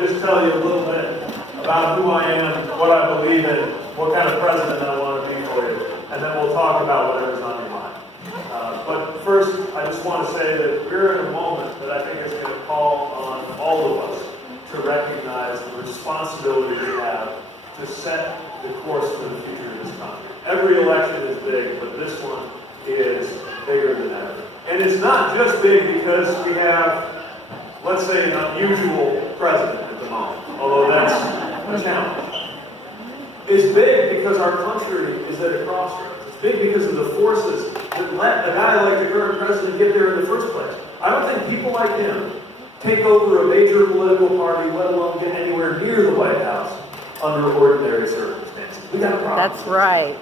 to just tell you a little bit about who I am, what I believe in, what kind of president I want to be for you, and then we'll talk about whatever's on your mind. But first, I just want to say that we're in a moment that I think is going to call on all of us to recognize the responsibility we have to set the course for the future of this country. Every election is big, but this one is bigger than ever. And it's not just big because we have, let's say, an unusual president at the moment, although that's a challenge. It's big because our country is at a crossroads. It's big because of the forces that let a guy like the current president get there in the first place. I don't think people like him take over a major political party, let alone get anywhere near the White House under ordinary circumstances. We got a problem. That's right.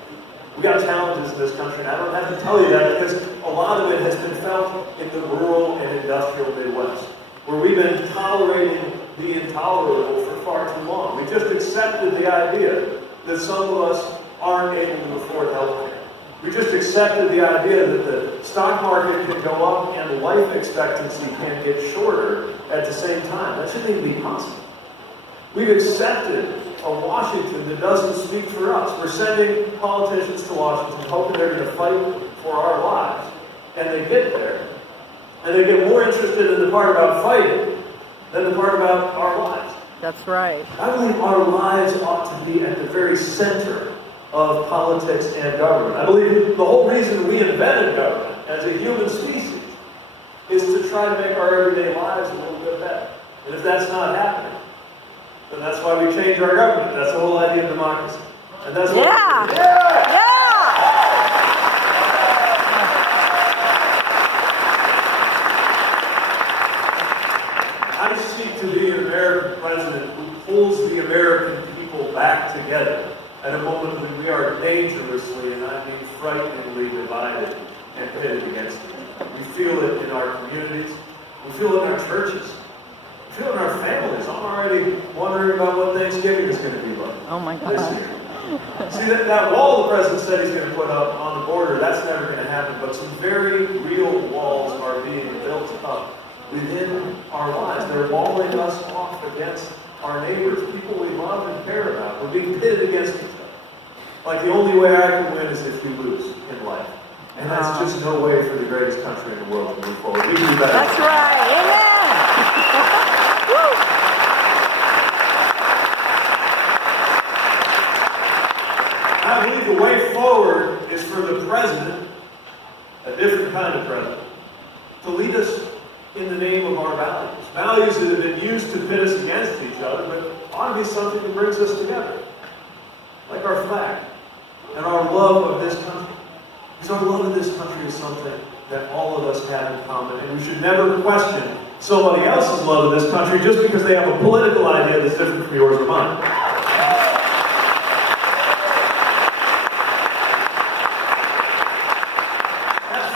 We got challenges in this country, and I don't have to tell you that because a lot of it has been felt in the rural and industrial Midwest, where we've been tolerating the intolerable for far too long. We just accepted the idea that some of us aren't able to afford health care. We just accepted the idea that the stock market can go up and life expectancy can get shorter at the same time. That shouldn't even be possible. We've accepted a Washington that doesn't speak for us. We're sending politicians to Washington hoping they're going to fight for our lives. And they get there, and they get more interested in the part about fighting than the part about our lives. That's right. I believe our lives ought to be at the very center of politics and government. I believe the whole reason we invented government as a human species is to try to make our everyday lives a little bit better. And if that's not happening, then that's why we change our government. That's the whole idea of democracy. And that's what I seek to be an American president who pulls the American people back together at a moment when we are dangerously, and I mean frighteningly, divided and pitted against each other. We feel it in our communities. We feel it in our churches. We feel it in our families. I'm already wondering about what Thanksgiving is going to be like this year. See, that wall the president said he's going to put up on the border, that's never going to happen, but some very real walls are being built up within our lives. They're walling us off against our neighbors, people we love and care about. We're being pitted against each other. Like the only way I can win is if you lose in life. And that's just no way for the greatest country in the world to move forward. We do better. That's right. Amen. I believe the way forward is for the president, a different kind of president, to lead us in the name of our values. Values that have been used to pit us against each other, but ought to be something that brings us together. Like our flag and our love of this country. Because our love of this country is something that all of us have in common, and we should never question somebody else's love of this country just because they have a political idea that's different from yours or mine.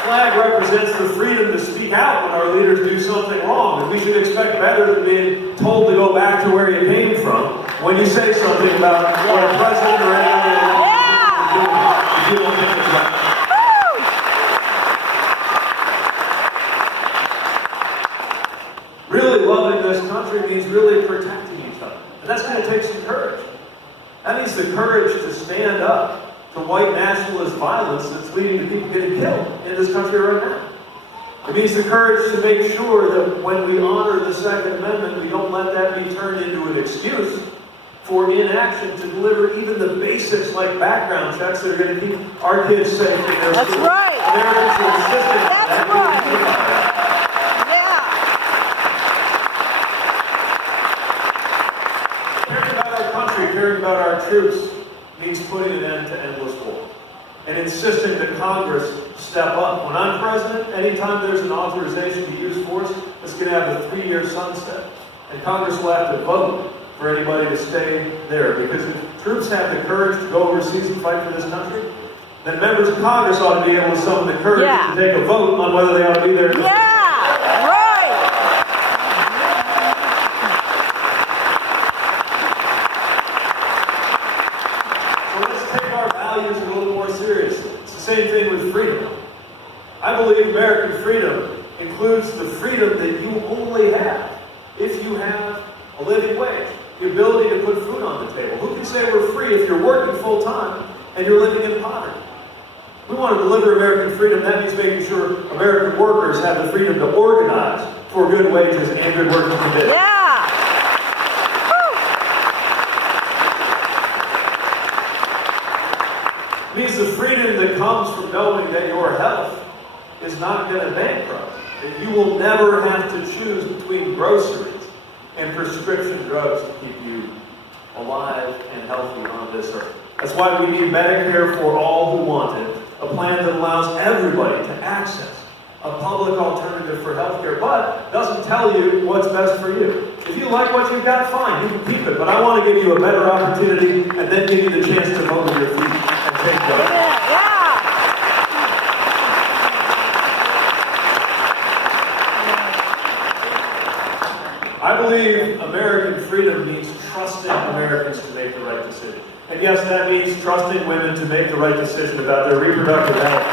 Flag represents the freedom to speak out when our leaders do something wrong, and we should expect better than being told to go back to where you came from when you say something about what a president or any other is doing if you don't think it's right. Really loving this country means really protecting each other, and that's going to take some courage. That means the courage to stand up to white nationalist violence that's leading to people getting killed in this country right now. It means the courage to make sure that when we honor the Second Amendment, we don't let that be turned into an excuse for inaction to deliver even the basics like background checks that are going to keep our kids safe in their That's schools. right. Americans are insisting on that. That's right. Caring about our country, caring about our troops, means putting an end to endless war and insisting that Congress step up. When I'm president, anytime there's an authorization to use force, it's going to have a 3-year sunset. And Congress will have to vote for anybody to stay there. Because if troops have the courage to go overseas and fight for this country, then members of Congress ought to be able to summon the courage to take a vote on whether they ought to be there. Same thing with freedom. I believe American freedom includes the freedom that you only have if you have a a living wage, the ability to put food on the table. Who can say we're free if you're working full time and you're living in poverty? We want to deliver American freedom. That means making sure American workers have the freedom to organize for good wages and good working conditions. Yeah. It means the freedom that comes from knowing that your health is not going to bankrupt. That you will never have to choose between groceries and prescription drugs to keep you alive and healthy on this earth. That's why we need Medicare for all who want it, a plan that allows everybody to access a public alternative for healthcare, but doesn't tell you what's best for you. If you like what you've got, fine, you can keep it, but I want to give you a better opportunity and then give you the chance to vote with your feet and take those. Yeah. I believe American freedom means trusting Americans to make the right decision. And yes, that means trusting women to make the right decision about their reproductive health.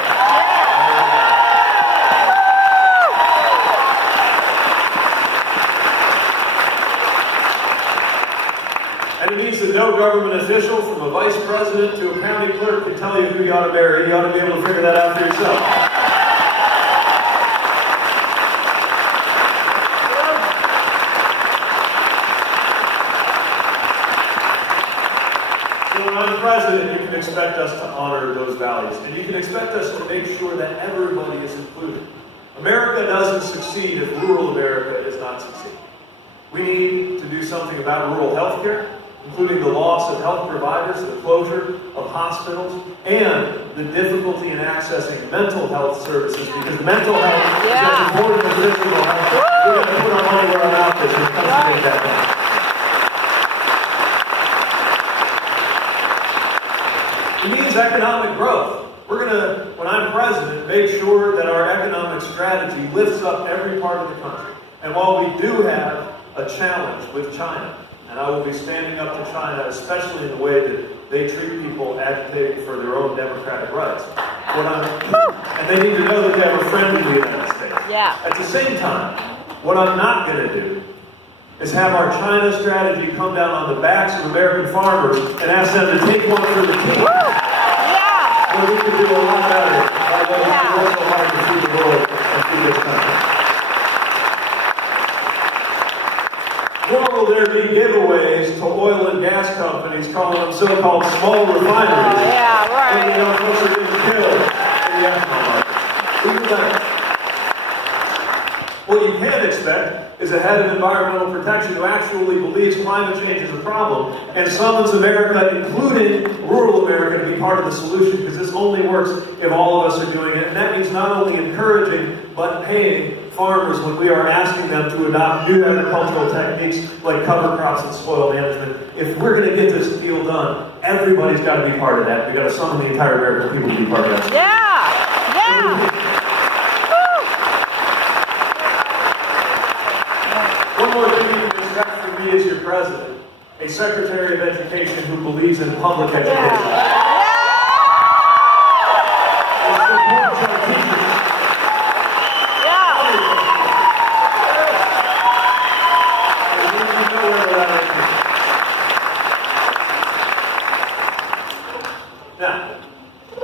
And it means that no government official, from a vice president to a county clerk, can tell you who you ought to marry. You ought to be able to figure that out for yourself. When I'm president, you can expect us to honor those values. And you can expect us to make sure that everybody is included. America doesn't succeed if rural America is not succeeding. We need to do something about rural health care, including the loss of health providers, the closure of hospitals, and the difficulty in accessing mental health services, because mental health is as important as physical health. We've got to put our money where our mouth is when it comes to make that happen. It means economic growth. We're going to, when I'm president, make sure that our economic strategy lifts up every part of the country. And while we do have a challenge with China, and I will be standing up to China, especially in the way that they treat people advocating for their own democratic rights. And they need to know that they have a friend in the United States. Yeah. At the same time, what I'm not going to do is have our China strategy come down on the backs of American farmers and ask them to take one for the team. Yeah. Well, we can do a lot better by what we work so hard to feed the world and feed this country. Nor will there be giveaways to oil and gas companies calling them so-called small refineries. Oh, yeah, right. And folks are getting killed in the ethanol market. We do that. What you can expect is a head of environmental protection who actually believes climate change is a problem and summons America, including rural America, to be part of the solution, because this only works if all of us are doing it. And that means not only encouraging, but paying farmers when we are asking them to adopt new agricultural techniques like cover crops and soil management. If we're going to get this deal done, everybody's got to be part of that. We've got to summon the entire American people to be part of that. Yeah. Yeah. One more thing you can expect from me as your president, a Secretary of Education who believes in public education. Now,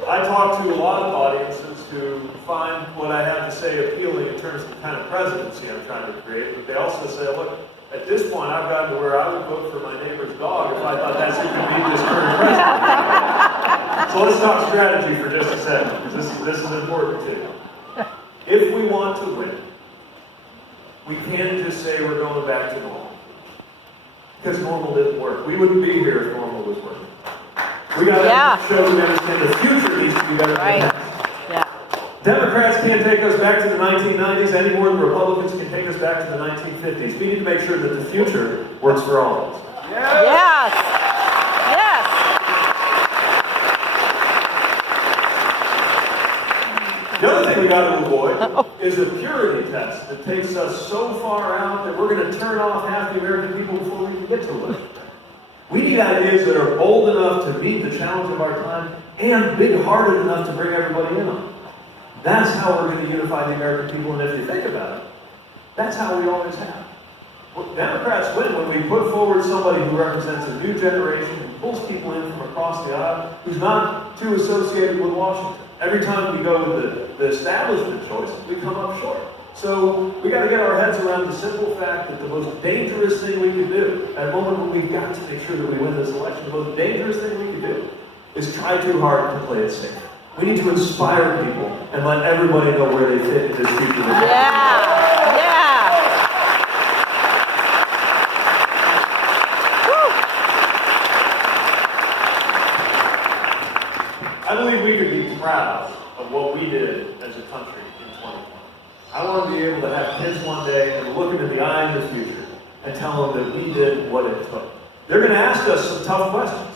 I talk to a lot of audiences who find what I have to say appealing in terms of the kind of presidency I'm trying to create, but they also say, look, at this point I've gotten to where I would vote for my neighbor's dog if I thought that's who could beat this current president. So let's talk strategy for just a second, because this is important too. If we want to win, we can't just say we're going back to normal. Because normal didn't work. We wouldn't be here if normal was working. We got to show we understand the future needs to be better than the past. Democrats can't take us back to the 1990s any more than Republicans can take us back to the 1950s. We need to make sure that the future works for all of us. Yes. Yes. The other thing we got to avoid is a purity test that takes us so far out that we're going to turn off half the American people before we even get to it. We need ideas that are bold enough to meet the challenge of our time and big-hearted enough to bring everybody in on it. That's how we're going to unify the American people, and if you think about it, that's how we always have. Well, Democrats win when we put forward somebody who represents a new generation, who pulls people in from across the aisle, who's not too associated with Washington. Every time we go with the establishment choice, we come up short. So we got to get our heads around the simple fact that the most dangerous thing we can do, at a moment when we've got to make sure that we win this election, the most dangerous thing we can do is try too hard to play it safe. We need to inspire people and let everybody know where they fit in this future. Yeah. Yeah. Woo. I believe we could be proud of what we did as a country in 2020. I want to be able to have kids one day and look into the eye in the future and tell them that we did what it took. They're going to ask us some tough questions.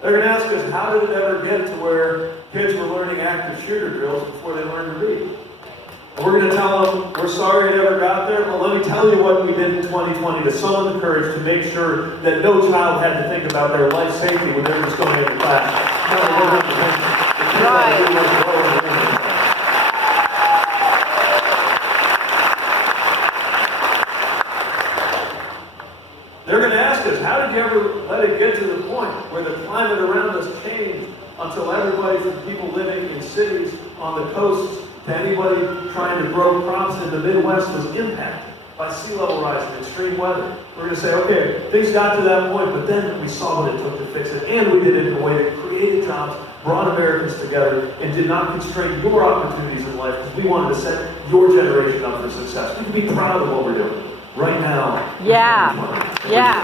They're going to ask us, how did it ever get to where kids were learning active shooter drills before they learned to read? And we're going to tell them, we're sorry it ever got there, but let me tell you what we did in 2020 to summon the courage to make sure that no child had to think about their life safety when they were just going into class. They're going to ask us, how did you ever let it get to the point where the climate around us changed until everybody from people living in cities on the coasts to anybody trying to grow crops in the Midwest was impacted by sea level rise and extreme weather? We're going to say, okay, things got to that point, but then we saw what it took to fix it, and we did it in a way that created jobs, brought Americans together, and did not constrain your opportunities in life because we wanted to set your generation up for success. We can be proud of what we're doing right now. Yeah. Yeah.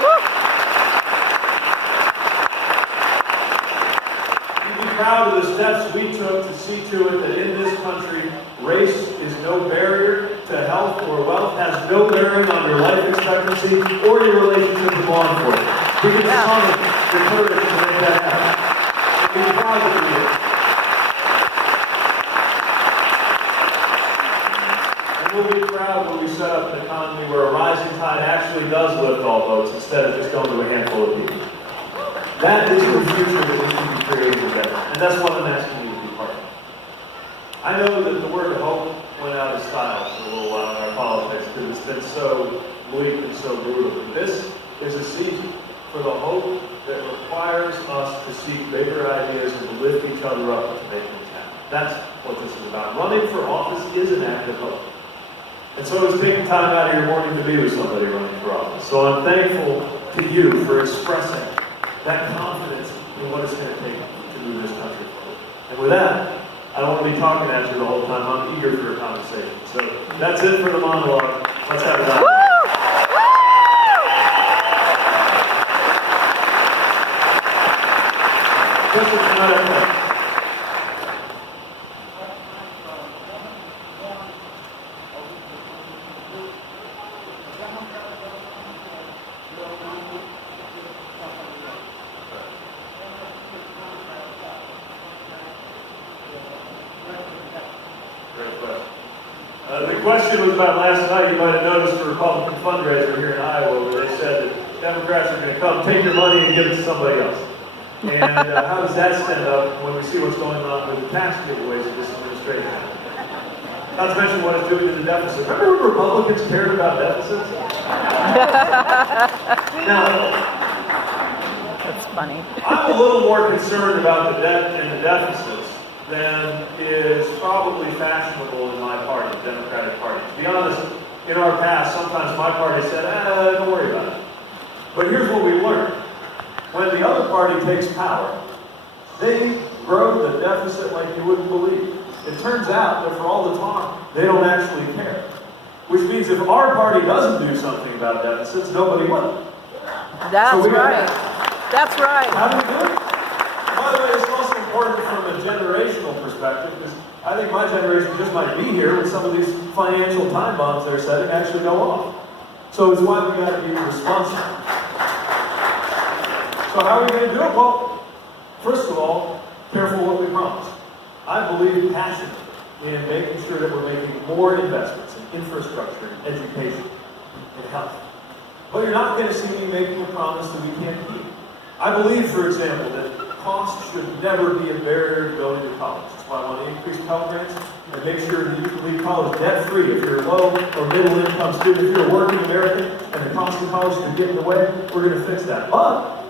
Woo. You can be proud of the steps we took to see to it that in this country, race is no barrier to health or wealth, has no bearing on your life expectancy or your relationship with law enforcement. We can summon the courage to make that happen. We can be proud of it. We'll be proud when we set up an economy where a rising tide actually does lift all boats instead of just going to a handful of people. That is the future that we should be creating together. And that's what I'm asking you to be part of. I know that the word hope went out of style for a little while in our politics because it's been so bleak and so brutal. But this is a season for the hope that requires us to seek bigger ideas and to lift each other up and to make things happen. That's what this is about. Running for office is an act of hope. And so it's taking time out of your morning to be with somebody running for office. So I'm thankful to you for expressing that confidence in what it's going to take to move this country forward. And with that, I don't want to be talking at you the whole time. I'm eager for a conversation. So that's it for the monologue. Let's have it out. The question was about last night. You might have noticed a Republican fundraiser here in Iowa where they said that Democrats are going to come take your money and give it to somebody else. And how does that stand up when we see what's going on with the tax giveaways of this administration? Not to mention what it's doing to the deficit. Remember when Republicans cared about deficits? Now, That's funny. I'm a little more concerned about the debt and the deficits than is probably fashionable in my party, the Democratic Party. To be honest, in our past, sometimes my party said, don't worry about it. But here's what we learned. When the other party takes power, they grow the deficit like you wouldn't believe. It turns out that for all the talk, they don't actually care. Which means if our party doesn't do something about deficits, nobody will. That's right. That's right. How do we do it? By the way, it's also important from a generational perspective, because I think my generation just might be here when some of these financial time bombs they're setting actually go off. So it's why we got to be responsible. So how are we going to do it? Well, first of all, careful what we promise. I believe passionately in making sure that we're making more investments in infrastructure, in education, in health. But you're not going to see me making a promise that we can't keep. I believe, for example, that cost should never be a barrier to going to college. why I want to increase Pell Grants and make sure that you can leave college debt-free. If you're a low or middle-income student, if you're a working American and the cost of college could get in the way, we're going to fix that. But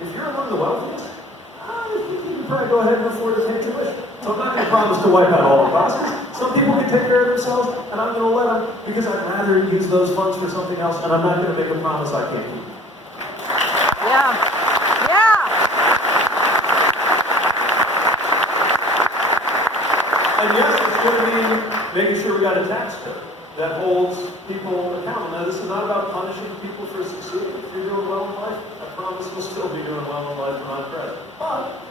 if you're among the wealthiest, you can probably go ahead and afford to pay tuition. So I'm not going to promise to wipe out all the classes. Some people can take care of themselves, and I'm going to let them because I'd rather use those funds for something else, and I'm not going to make a promise I can't keep. Yeah. Yeah. And yes, it's going to mean making sure we got a tax code that holds people accountable. Now, this is not about punishing people for succeeding. If you're doing well in life, I promise you'll still be doing well in life when I'm president. But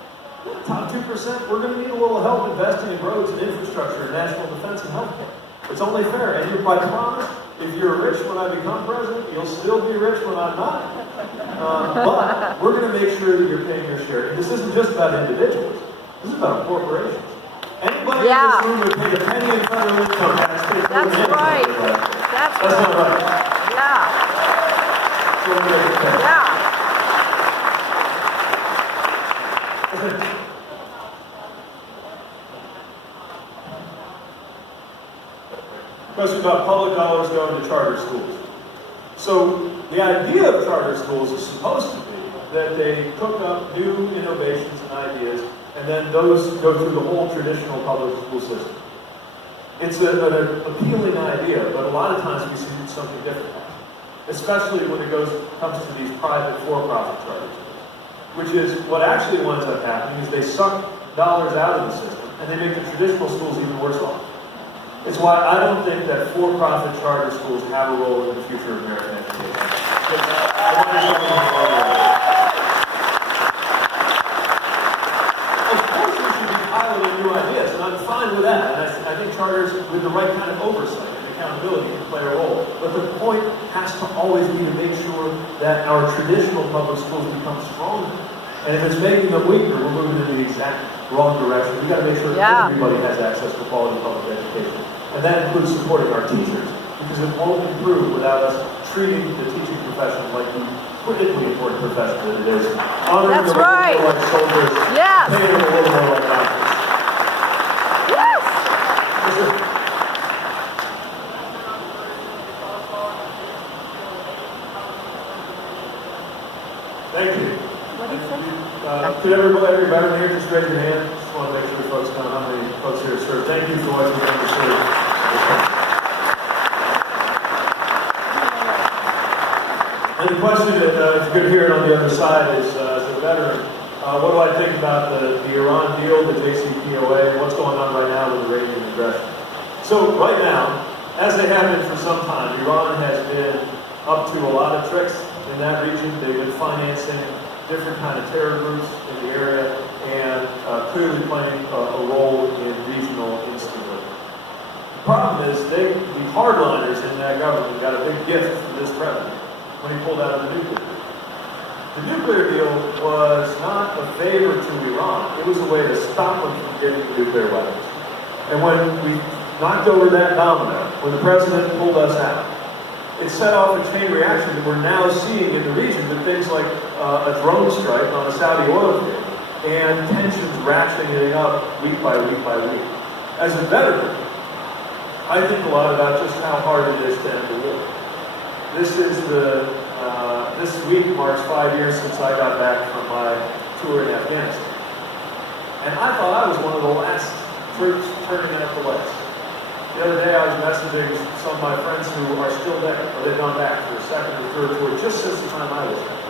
the top 2%, we're going to need a little help investing in roads and infrastructure, and national defense and healthcare. It's only fair. And by promise, if you're rich when I become president, you'll still be rich when I'm not. But we're going to make sure that you're paying your share. And this isn't just about individuals. This is about corporations. Anybody in this room would pay a penny in federal income tax. That's right. That's not right. Yeah. So we're going to pay. Yeah. Question about public dollars going to charter schools. So the idea of charter schools is supposed to be that they cook up new innovations and ideas, and then those go through the whole traditional public school system. It's an appealing idea, but a lot of times we see something different, especially when it comes to these private for-profit charter schools, which is what actually winds up happening is they suck dollars out of the system, and they make the traditional schools even worse off. It's why I don't think that for-profit charter schools have a role in the future of American education. Of course, we should be piloting new ideas, and I'm fine with that. And I think charters, with the right kind of oversight and accountability, can play a role. But the point has to always be to make sure that our traditional public schools become stronger. And if it's making them weaker, we're moving in the exact wrong direction. We've got to make sure that everybody has access to quality public education. And that includes supporting our teachers, because it won't improve without us treating the teaching profession like the critically important profession that it is. Honoring them a little more like soldiers, paying them a little more like doctors. Yes! Thank you. What did you say? Could everybody here just raise your hand? Just want to make sure folks know how many folks here serve. Thank you for what you've done to serve. And the question, if you could hear it on the other side, is as a veteran, what do I think about the Iran deal, the JCPOA, what's going on right now with the Iranian aggression? So right now, as they have been for some time, Iran has been up to a lot of tricks in that region. They've been financing different kind of terror groups in the area and clearly playing a role in regional instability. The problem is the hardliners in that government got a big gift from this president when he pulled out of the nuclear deal. The nuclear deal was not a favor to Iran. It was a way to stop them from getting nuclear weapons. And when we knocked over that domino, when the president pulled us out, it set off a chain reaction that we're now seeing in the region with things like a drone strike on a Saudi oil field and tensions ratcheting up week by week by week. As a veteran, I think a lot about just how hard it is to end the war. This week marks 5 years since I got back from my tour in Afghanistan. And I thought I was one of the last troops turning out the West. The other day I was messaging some of my friends who are still there, or they've gone back for a second or third tour just since the time I was there.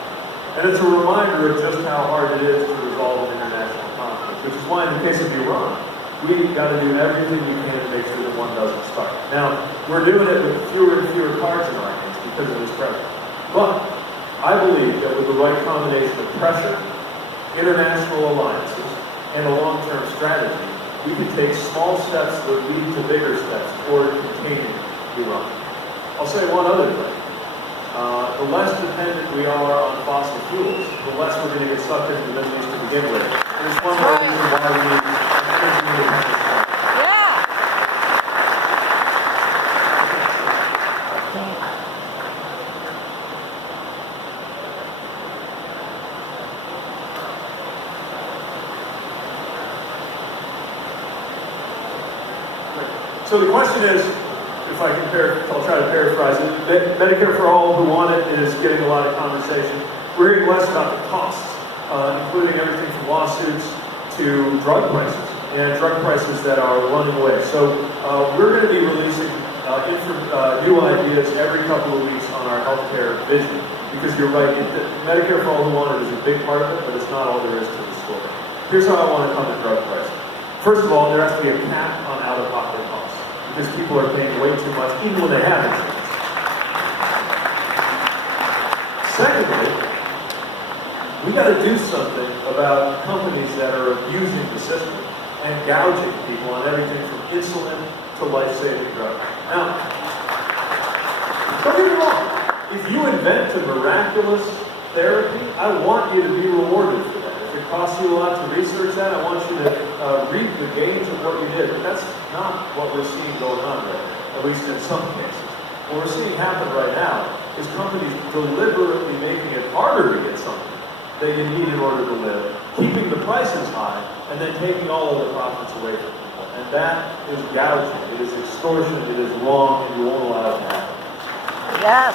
And it's a reminder of just how hard it is to resolve an international conflict, which is why in the case of Iran, we've got to do everything we can to make sure that one doesn't start. Now, we're doing it with fewer and fewer cards in our hands because of this pressure. But I believe that with the right combination of pressure, international alliances, and a long-term strategy, we can take small steps that lead to bigger steps toward containing Iran. I'll say one other thing. The less dependent we are on fossil fuels, the less we're going to get sucked into the Middle East to begin with. There's one more reason why we need independence. So the question is, if I compare, I'll try to paraphrase it. Medicare for All who want it is getting a lot of conversation. We're hearing less about the costs, including everything from lawsuits to drug prices, and drug prices that are running away. So we're going to be releasing new ideas every couple of weeks on our healthcare vision, because you're right, Medicare for All who want it is a big part of it, but it's not all there is to the story. Here's how I want to come to drug pricing. First of all, there has to be a cap on out-of-pocket costs, because people are paying way too much, even when they have insurance. Secondly, we got to do something about companies that are abusing the system and gouging people on everything from insulin to life-saving drugs. Now, don't get me wrong. If you invent a miraculous therapy, I want you to be rewarded for that. If it costs you a lot to research that, I want you to reap the gains of what you did. But that's not what we're seeing going on right now, at least in some cases. What we're seeing happen right now is companies deliberately making it harder to get something that you need in order to live, keeping the prices high, and then taking all of the profits away from people. And that is gouging, it is extortion, it is wrong, and you won't allow it to happen. Yes.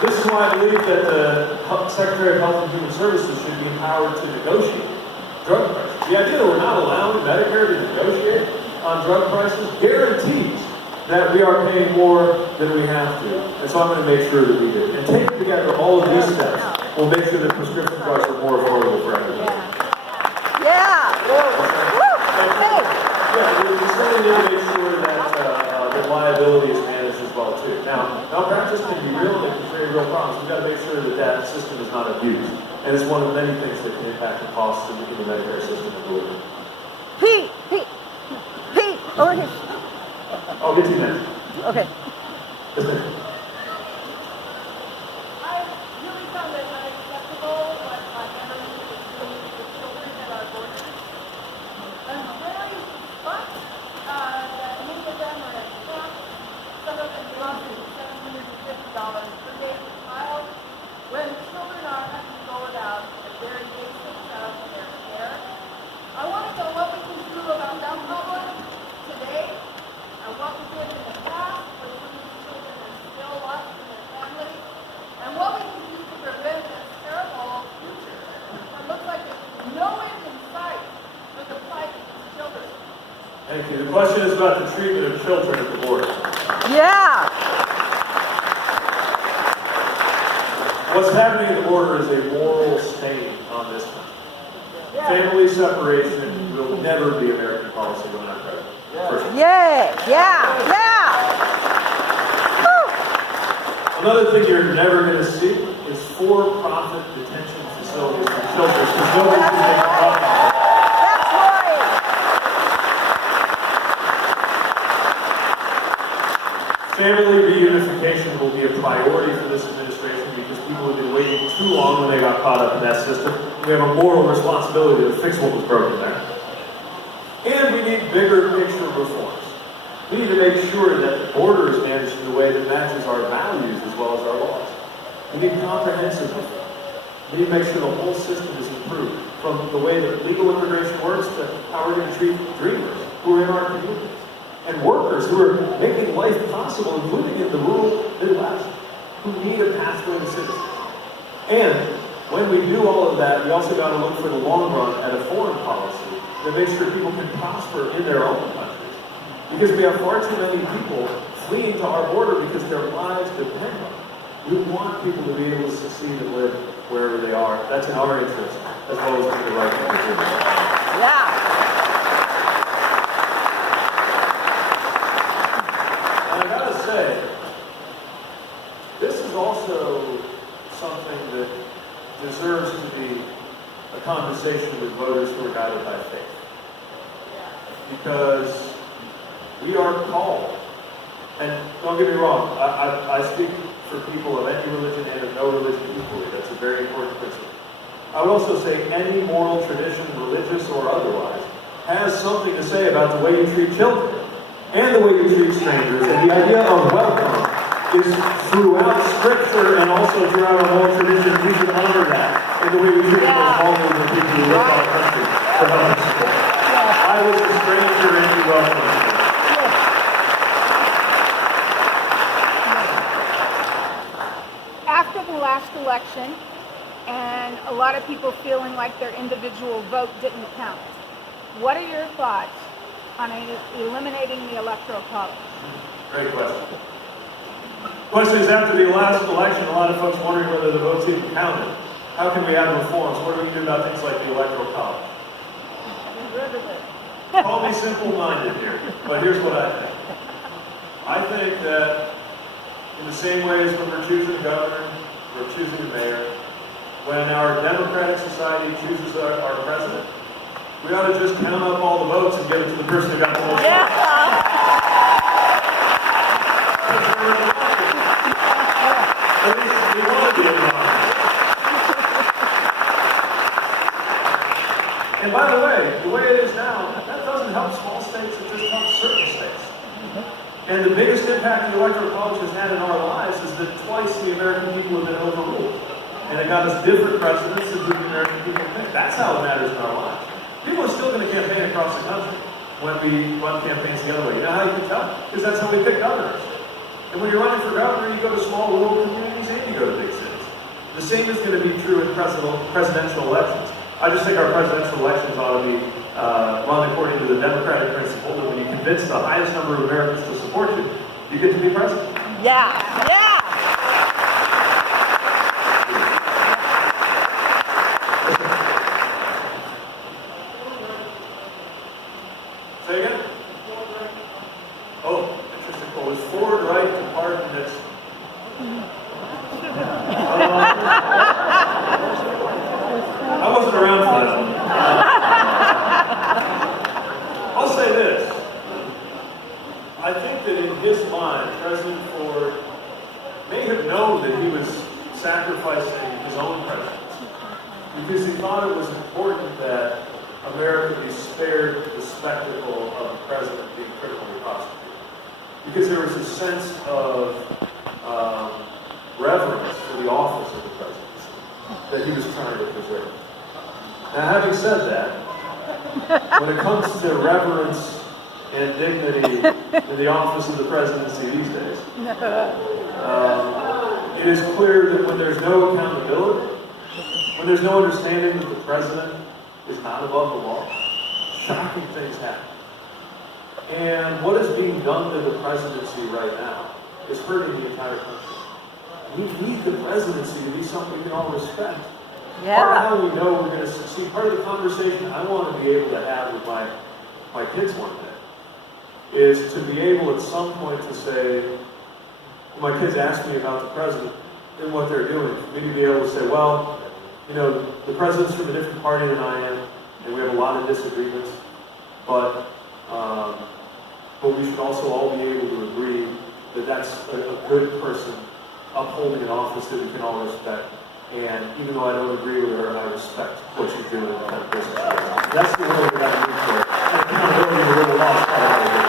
This is why I believe that the Secretary of Health and Human Services should be empowered to negotiate drug prices. The idea that we're not allowing Medicare to negotiate on drug prices guarantees that we are paying more than we have to. And so I'm going to make sure that we do. And taking together all of these steps will make sure that prescription drugs are more affordable for everyone. Yeah. Woo. Hey. Yeah, we certainly need to make sure that liability is managed as well, too. Now, malpractice can be real and it can create real problems. We've got to make sure that that system is not abused. And it's one of many things that can impact the costs in the Medicare system and delivery. Pete, over here. I'll get to you next. Okay. Yes, ma'am. I really found it unacceptable what my government is doing with the children at our borders. I'm very shocked that many of them are at camp. Some of them costing $750 per day per child, when children are having to go without the very basic child care. I want to know what we can do about that problem today, and what we did in the past when some of these children are still lost in their families, and what we can do to prevent this terrible future that looks like there's no end in sight for the plight of these children. Thank you. The question is about the treatment of children at the border. Yeah. What's happening at the border is a moral stain on this country. Family separation will never be American policy when I'm president. Yeah. Woo. Another thing you're never going to see is for-profit detention facilities for children, because nobody's going to make a profit. That's right. Family reunification will be a priority for this administration because people have been waiting too long when they got caught up in that system. We have a moral responsibility to fix what was broken there. And we need bigger picture reforms. We need to make sure that the border is managed in a way that matches our values as well as our laws. We need comprehensive reform. We need to make sure the whole system is improved, from the way that legal immigration works to how we're going to treat dreamers who are in our communities, and workers who are making life possible, including in the rural Midwest, who need a pathway to citizenship. And when we do all of that, we also got to look for the long run at a foreign policy that makes sure people can prosper in their own countries. Because we have far too many people fleeing to our border because their lives depend on it. We want people to be able to succeed and live wherever they are. That's in our interest, as well as in the right thing to do. Yeah. And I gotta say, this is also something that deserves to be a conversation with voters who are guided by faith. Because we are called, and don't get me wrong, I speak for people of any religion and of no religion equally. That's a very important principle. I would also say any moral tradition, religious or otherwise, has something to say about the way you treat children and the way you treat strangers. And the idea of welcome is throughout Scripture and also throughout our moral tradition. We should honor that in the way we treat the most vulnerable people who live in our country for help and support. welcome. After the last election, and a lot of people feeling like their individual vote didn't count, what are your thoughts on eliminating the Electoral College? Great question. Question is, after the last election, a lot of folks wondering whether the votes even counted. How can we have reforms? What do we do about things like the Electoral College? Call me simple-minded here, but here's what I think. I think that in the same way as when we're choosing a governor, we're choosing a mayor, when our democratic society chooses our president, we ought to just count up all the votes and give it to the person who got the most votes. At least we want to be in line. And by the way it is now, that doesn't help small states, it just helps certain states. And the biggest impact the Electoral College has had in our lives is that twice the American people have been overruled. And it got us different presidents than the American people picked. That's how it matters in our lives. People are still going to campaign across the country when we run campaigns the other way. You know how you can tell? Because that's how we pick governors. And when you're running for governor, you go to small rural communities and you go to big cities. The same is going to be true in presidential elections. I just think our presidential elections ought to be run according to the democratic principle that when you convince the highest number of Americans to support you, you get to be president. Yeah. Yeah. Say again? Oh, interesting. Well, is forward right to pardon this? I wasn't around for that one. I'll say this. I think that in his mind, President Ford may have known that he was sacrificing his own presidency because he thought it was important that America be spared the spectacle of the president being criminally prosecuted. Because there was a sense of reverence for the office of the presidency that he was trying to preserve. Now, having said that, when it comes to reverence and dignity in the office of the presidency these days, it is clear that when there's no accountability, when there's no understanding that the president is not above the law, shocking things happen. And what is being done to the presidency right now is hurting the entire country. We need the presidency to be something we can all respect. Yeah. Part of how we know we're going to succeed, part of the conversation I want to be able to have with my kids one day is to be able at some point to say, when my kids ask me about the president and what they're doing, for me to be able to say, well, you know, the president's from a different party than I am, and we have a lot of disagreements, but we should also all be able to agree that that's a good person upholding an office that we can all respect. And even though I don't agree with her, I respect what she's doing and the kind of person she is. That's the way we got to move forward. And accountability is a little lost part of how we do it.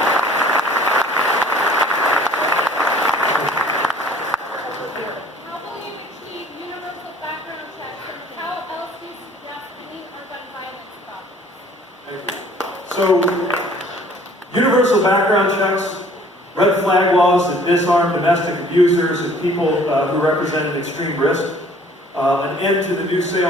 How will you achieve universal background checks, and how else do you suggest ending our gun violence problem? Thank you. So, universal background checks, red flag laws that disarm domestic abusers and people who represent an extreme risk, an end to the new sale